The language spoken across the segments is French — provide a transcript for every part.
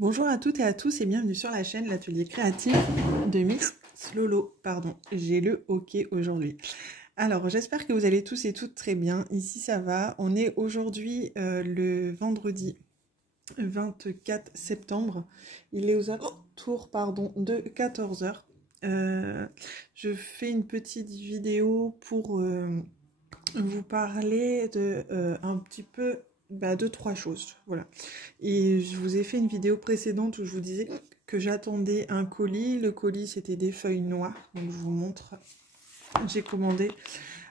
Bonjour à toutes et à tous et bienvenue sur la chaîne l'atelier créatif de Miss Lolo. Pardon, j'ai le hockey aujourd'hui. Alors j'espère que vous allez tous et toutes très bien. Ici ça va. On est aujourd'hui le vendredi 24 septembre. Il est aux alentours de 14 h. Je fais une petite vidéo pour vous parler de un petit peu de trois choses, voilà. Et je vous ai fait une vidéo précédente où je vous disais que j'attendais un colis. Le colis c'était des feuilles noires, donc je vous montre. J'ai commandé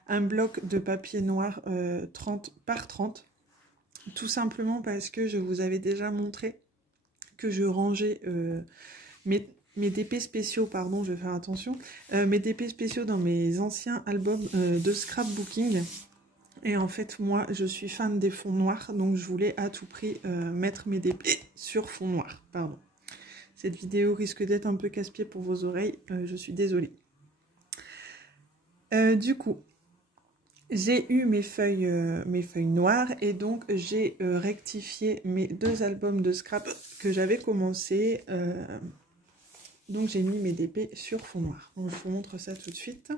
un bloc de papier noir 30 par 30, tout simplement parce que je vous avais déjà montré que je rangeais mes DP spéciaux, pardon, je vais faire attention, mes DP spéciaux dans mes anciens albums de scrapbooking. Et en fait, moi, je suis fan des fonds noirs, donc je voulais à tout prix mettre mes DP sur fond noir. Pardon. Cette vidéo risque d'être un peu casse-pied pour vos oreilles, je suis désolée. Du coup, j'ai eu mes feuilles noires et donc j'ai rectifié mes deux albums de scrap que j'avais commencé. Donc j'ai mis mes DP sur fond noir. Donc je vous montre ça tout de suite.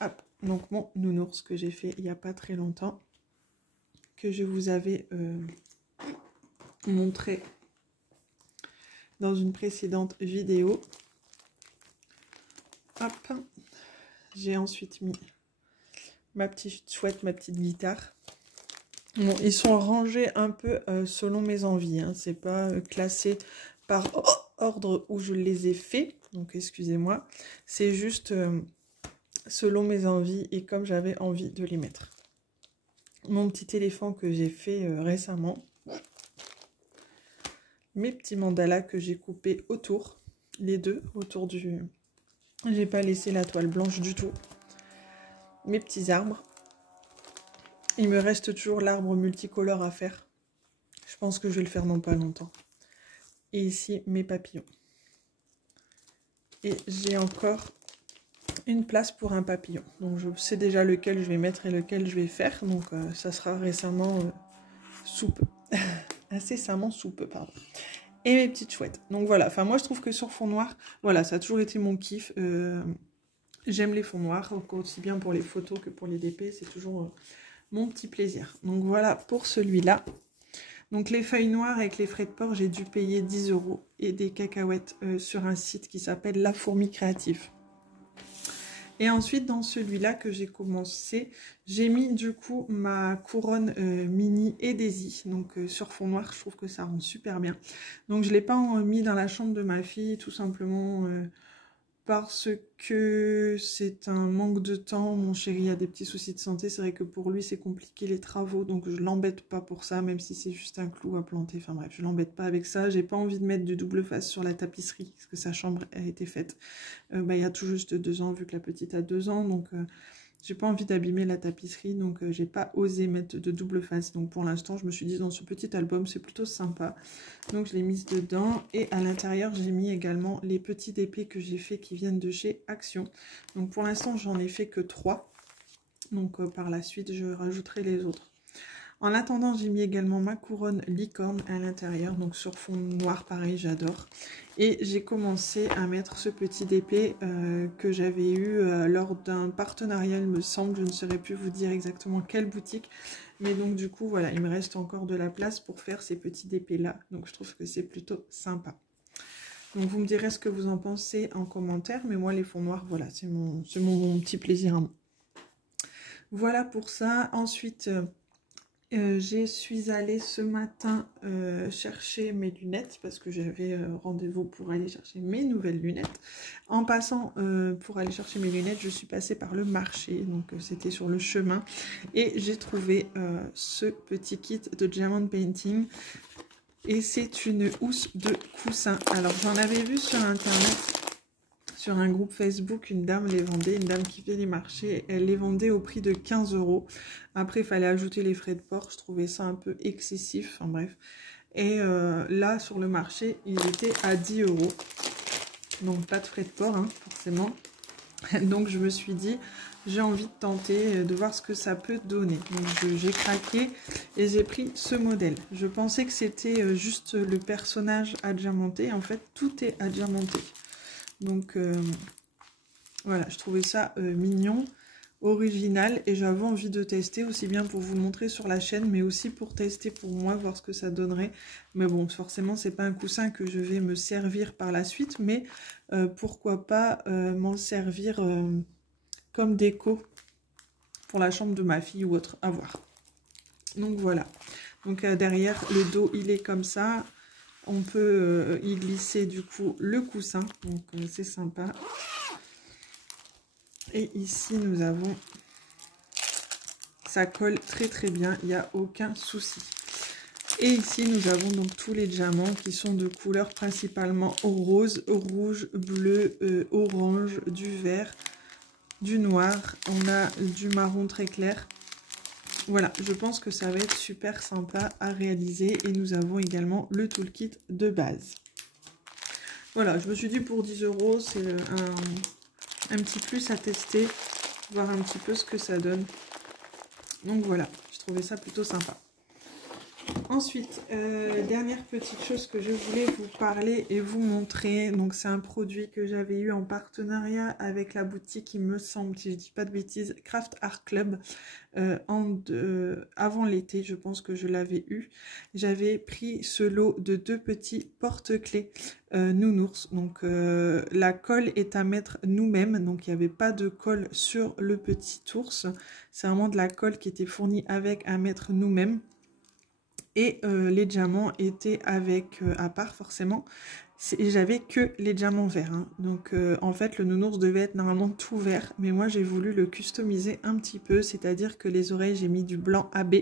Hop. Donc mon nounours que j'ai fait il n'y a pas très longtemps, que je vous avais montré dans une précédente vidéo. Hop, j'ai ensuite mis ma petite chouette, ma petite guitare. Bon, ils sont rangés un peu selon mes envies, hein. C'est pas classé par ordre où je les ai faits, donc excusez-moi. C'est juste selon mes envies et comme j'avais envie de les mettre. Mon petit éléphant que j'ai fait récemment. Mes petits mandalas que j'ai coupés autour, les deux, autour du... J'ai pas laissé la toile blanche du tout. Mes petits arbres. Il me reste toujours l'arbre multicolore à faire. Je pense que je vais le faire dans pas longtemps. Et ici, mes papillons. Et j'ai encore une place pour un papillon. Donc je sais déjà lequel je vais mettre et lequel je vais faire. Donc ça sera récemment sous peu. Incessamment sous peu, pardon. Et mes petites chouettes. Donc voilà, enfin moi je trouve que sur fond noir, voilà, ça a toujours été mon kiff. J'aime les fonds noirs, aussi bien pour les photos que pour les DP, c'est toujours mon petit plaisir. Donc voilà pour celui-là. Donc les feuilles noires avec les frais de port, j'ai dû payer 10 € et des cacahuètes sur un site qui s'appelle La Fourmi Créative. Et ensuite, dans celui-là que j'ai commencé, j'ai mis du coup ma couronne mini et Daisy. Donc sur fond noir, je trouve que ça rend super bien. Donc je ne l'ai pas mis dans la chambre de ma fille, tout simplement parce que c'est un manque de temps. Mon chéri a des petits soucis de santé. C'est vrai que pour lui, c'est compliqué les travaux. Donc je ne l'embête pas pour ça, même si c'est juste un clou à planter. Enfin bref, je ne l'embête pas avec ça. J'ai pas envie de mettre du double face sur la tapisserie, parce que sa chambre a été faite il y a tout juste 2 ans, vu que la petite a 2 ans. Donc j'ai pas envie d'abîmer la tapisserie. Donc j'ai pas osé mettre de double face. Donc pour l'instant, je me suis dit dans ce petit album, c'est plutôt sympa. Donc je l'ai mise dedans. Et à l'intérieur, j'ai mis également les petits DP que j'ai fait qui viennent de chez Action. Donc pour l'instant, j'en ai fait que 3. Donc par la suite, je rajouterai les autres. En attendant, j'ai mis également ma couronne licorne à l'intérieur, donc sur fond noir, pareil, j'adore. Et j'ai commencé à mettre ce petit DP que j'avais eu lors d'un partenariat, il me semble, je ne saurais plus vous dire exactement quelle boutique. Mais donc du coup, voilà, il me reste encore de la place pour faire ces petits DP là, donc je trouve que c'est plutôt sympa. Donc vous me direz ce que vous en pensez en commentaire, mais moi les fonds noirs, voilà, c'est mon petit plaisir à moi. Voilà pour ça. Ensuite... je suis allée ce matin chercher mes lunettes parce que j'avais rendez-vous pour aller chercher mes nouvelles lunettes. En passant pour aller chercher mes lunettes, je suis passée par le marché, donc c'était sur le chemin. Et j'ai trouvé ce petit kit de Diamond Painting. Et c'est une housse de coussin. Alors j'en avais vu sur internet, sur un groupe Facebook, une dame les vendait, une dame qui fait les marchés, elle les vendait au prix de 15 €. Après, il fallait ajouter les frais de port, je trouvais ça un peu excessif, enfin bref. Et là, sur le marché, il était à 10 €. Donc pas de frais de port, hein, forcément. Donc je me suis dit, j'ai envie de tenter, de voir ce que ça peut donner. Donc j'ai craqué et j'ai pris ce modèle. Je pensais que c'était juste le personnage adiamanté. En fait, tout est adiamanté. Donc voilà, je trouvais ça mignon, original, et j'avais envie de tester, aussi bien pour vous montrer sur la chaîne, mais aussi pour tester pour moi, voir ce que ça donnerait. Mais bon, forcément, c'est pas un coussin que je vais me servir par la suite, mais pourquoi pas m'en servir comme déco pour la chambre de ma fille ou autre, à voir. Donc voilà. Donc derrière, le dos, il est comme ça. On peut y glisser du coup le coussin, donc c'est sympa. Et ici, nous avons... Ça colle très très bien, il n'y a aucun souci. Et ici, nous avons donc tous les diamants qui sont de couleurs principalement rose, rouge, bleu, orange, du vert, du noir. On a du marron très clair. Voilà, je pense que ça va être super sympa à réaliser. Et nous avons également le toolkit de base. Voilà, je me suis dit pour 10 €, c'est un petit plus à tester, voir un petit peu ce que ça donne. Donc voilà, je trouvais ça plutôt sympa. Ensuite, dernière petite chose que je voulais vous parler et vous montrer. Donc c'est un produit que j'avais eu en partenariat avec la boutique, il me semble, si je dis pas de bêtises, Craft Art Club. Avant l'été, je pense que je l'avais eu. J'avais pris ce lot de 2 petits porte-clés nounours. Donc la colle est à mettre nous-mêmes, donc il n'y avait pas de colle sur le petit ours. C'est vraiment de la colle qui était fournie avec à mettre nous-mêmes. Et les diamants étaient avec, à part forcément, j'avais que les diamants verts. Hein. Donc en fait le nounours devait être normalement tout vert, mais moi j'ai voulu le customiser un petit peu, c'est-à-dire que les oreilles j'ai mis du blanc AB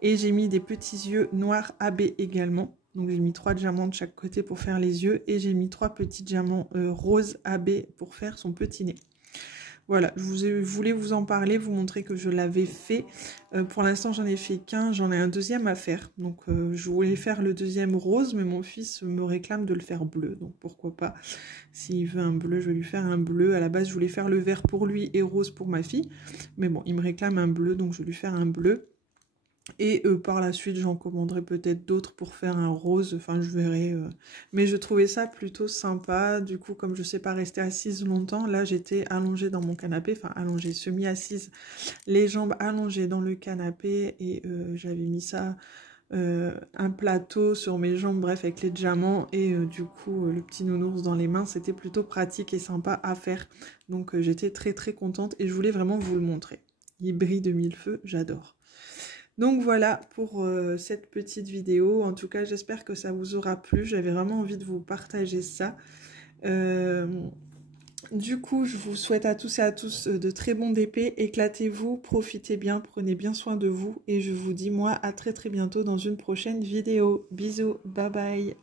et j'ai mis des petits yeux noirs AB également. Donc j'ai mis 3 diamants de chaque côté pour faire les yeux et j'ai mis 3 petits diamants rose AB pour faire son petit nez. Voilà, je voulais vous en parler, vous montrer que je l'avais fait. Pour l'instant, j'en ai fait qu'un, j'en ai un deuxième à faire. Donc, je voulais faire le deuxième rose, mais mon fils me réclame de le faire bleu. Donc, pourquoi pas, s'il veut un bleu, je vais lui faire un bleu. À la base, je voulais faire le vert pour lui et rose pour ma fille. Mais bon, il me réclame un bleu, donc je vais lui faire un bleu. Et par la suite, j'en commanderai peut-être d'autres pour faire un rose, enfin je verrai. Mais je trouvais ça plutôt sympa. Du coup, comme je ne sais pas rester assise longtemps, là j'étais allongée dans mon canapé, enfin allongée, semi-assise, les jambes allongées dans le canapé. Et j'avais mis ça, un plateau sur mes jambes, bref, avec les diamants. Et du coup, le petit nounours dans les mains, c'était plutôt pratique et sympa à faire. Donc j'étais très très contente et je voulais vraiment vous le montrer. Il brille de mille feux, j'adore. Donc voilà pour cette petite vidéo. En tout cas, j'espère que ça vous aura plu. J'avais vraiment envie de vous partager ça. Du coup, je vous souhaite à tous et à tous de très bons DP. Éclatez-vous, profitez bien, prenez bien soin de vous. Et je vous dis moi à très très bientôt dans une prochaine vidéo. Bisous, bye bye.